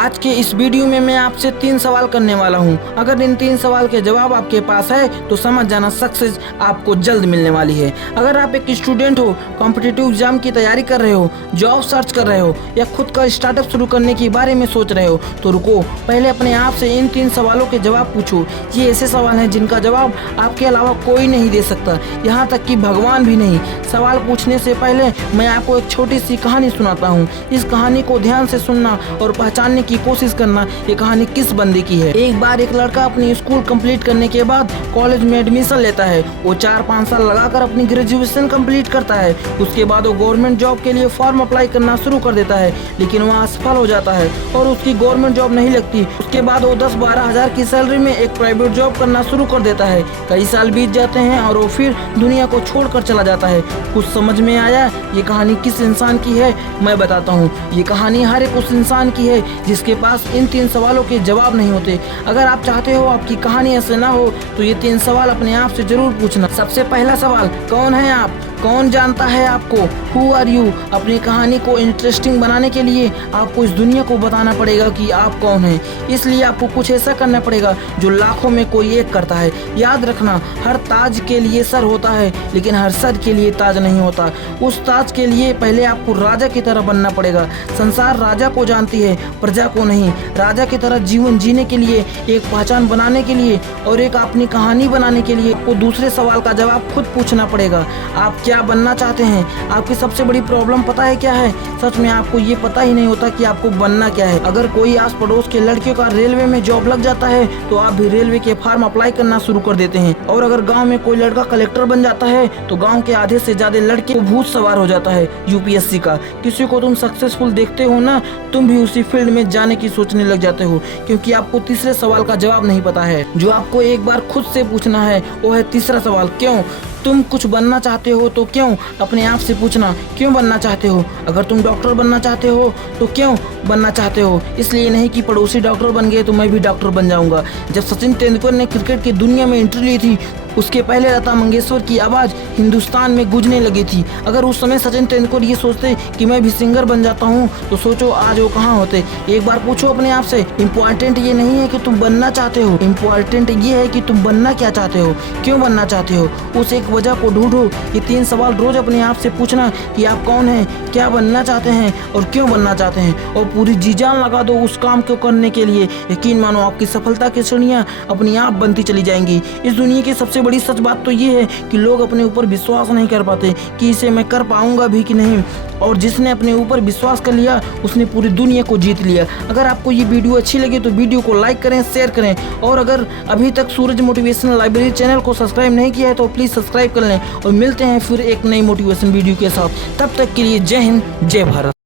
आज के इस वीडियो में मैं आपसे 3 सवाल करने वाला हूं। अगर इन 3 सवाल के जवाब आपके पास है तो समझ जाना सक्सेस आपको जल्द मिलने वाली है। अगर आप एक स्टूडेंट हो, कॉम्पिटिटिव एग्जाम की तैयारी कर रहे हो, जॉब सर्च कर रहे हो या खुद का स्टार्टअप शुरू करने के बारे में सोच रहे हो तो रुको, पहले अपने आप से इन 3 सवालों के जवाब पूछो। ये ऐसे सवाल हैं जिनका जवाब आपके अलावा कोई नहीं दे सकता, यहाँ तक कि भगवान भी नहीं। सवाल पूछने से पहले मैं आपको एक छोटी सी कहानी सुनाता हूँ। इस कहानी को ध्यान से सुनना और पहचानने की कोशिश करना ये कहानी किस बंदे की है। एक बार एक लड़का अपनी स्कूल कंप्लीट करने के बाद कॉलेज में एडमिशन लेता है। वो 4-5 साल लगाकर अपनी ग्रेजुएशन कंप्लीट करता है। उसके बाद वो गवर्नमेंट जॉब के लिए फॉर्म अप्लाई करना शुरू कर देता है, लेकिन वहाँ असफल हो जाता है और उसकी गवर्नमेंट जॉब नहीं लगती। उसके बाद वो 10-12 हज़ार की सैलरी में एक प्राइवेट जॉब करना शुरू कर देता है। कई साल बीत जाते हैं और वो फिर दुनिया को छोड़कर चला जाता है। कुछ समझ में आया ये कहानी किस इंसान की है? मैं बताता हूँ। ये कहानी हर एक उस इंसान की है जिसके पास इन 3 सवालों के जवाब नहीं होते। अगर आप चाहते हो आपकी कहानी ऐसे ना हो तो ये 3 सवाल अपने आप से जरूर पूछना। सबसे पहला सवाल, कौन है आप? कौन जानता है आपको? Who are you? अपनी कहानी को इंटरेस्टिंग बनाने के लिए आपको इस दुनिया को बताना पड़ेगा कि आप कौन हैं। इसलिए आपको कुछ ऐसा करना पड़ेगा जो लाखों में कोई एक करता है। याद रखना, हर ताज के लिए सर होता है लेकिन हर सर के लिए ताज नहीं होता। उस ताज के लिए पहले आपको राजा की तरह बनना पड़ेगा। संसार राजा को जानती है, प्रजा को नहीं। राजा की तरह जीवन जीने के लिए, एक पहचान बनाने के लिए और एक अपनी कहानी बनाने के लिए आपको दूसरे सवाल का जवाब खुद पूछना पड़ेगा। आप क्या बनना चाहते हैं? आपकी सबसे बड़ी प्रॉब्लम पता है क्या है? सच में आपको ये पता ही नहीं होता कि आपको बनना क्या है। अगर कोई आस पड़ोस के लड़कियों का रेलवे में जॉब लग जाता है तो आप भी रेलवे के फॉर्म अप्लाई करना शुरू कर देते हैं। और अगर गांव में कोई लड़का कलेक्टर बन जाता है तो गांव के आधे से ज्यादा लड़के को भूत सवार हो जाता है यूपीएससी का। किसी को तुम सक्सेसफुल देखते हो ना, तुम भी उसी फील्ड में जाने की सोचने लग जाते हो, क्योंकि आपको तीसरे सवाल का जवाब नहीं पता है। जो आपको एक बार खुद से पूछना है वो है तीसरा सवाल, क्यों? तुम कुछ बनना चाहते हो तो क्यों? अपने आप से पूछना, क्यों बनना चाहते हो? अगर तुम डॉक्टर बनना चाहते हो तो क्यों बनना चाहते हो? इसलिए नहीं कि पड़ोसी डॉक्टर बन गए तो मैं भी डॉक्टर बन जाऊंगा। जब सचिन तेंदुलकर ने क्रिकेट की दुनिया में एंट्री ली थी उसके पहले लता मंगेशकर की आवाज़ हिंदुस्तान में गूंजने लगी थी। अगर उस समय सचिन तेंदुलकर ये सोचते कि मैं भी सिंगर बन जाता हूँ तो सोचो आज वो कहाँ होते। एक बार पूछो अपने आप से, इम्पोर्टेंट ये नहीं है कि तुम बनना चाहते हो, इम्पोर्टेंट ये है कि तुम बनना क्या चाहते हो, क्यों बनना चाहते हो। उस एक वजह को ढूंढो। ये 3 सवाल रोज अपने आप से पूछना कि आप कौन हैं, क्या बनना चाहते हैं और क्यों बनना चाहते हैं, और पूरी जी जान लगा दो उस काम को करने के लिए। यकीन मानो आपकी सफलता की सीढ़ियाँ अपनी आप बनती चली जाएंगी। इस दुनिया की सबसे बड़ी सच बात तो ये है कि लोग अपने ऊपर विश्वास नहीं कर पाते कि इसे मैं कर पाऊंगा भी कि नहीं, और जिसने अपने ऊपर विश्वास कर लिया उसने पूरी दुनिया को जीत लिया। अगर आपको ये वीडियो अच्छी लगे तो वीडियो को लाइक करें, शेयर करें, और अगर अभी तक सूरज मोटिवेशनल लाइब्रेरी चैनल को सब्सक्राइब नहीं किया है तो प्लीज़ सब्सक्राइब कर लें। और मिलते हैं फिर एक नई मोटिवेशन वीडियो के साथ। तब तक के लिए जय हिंद, जय भारत।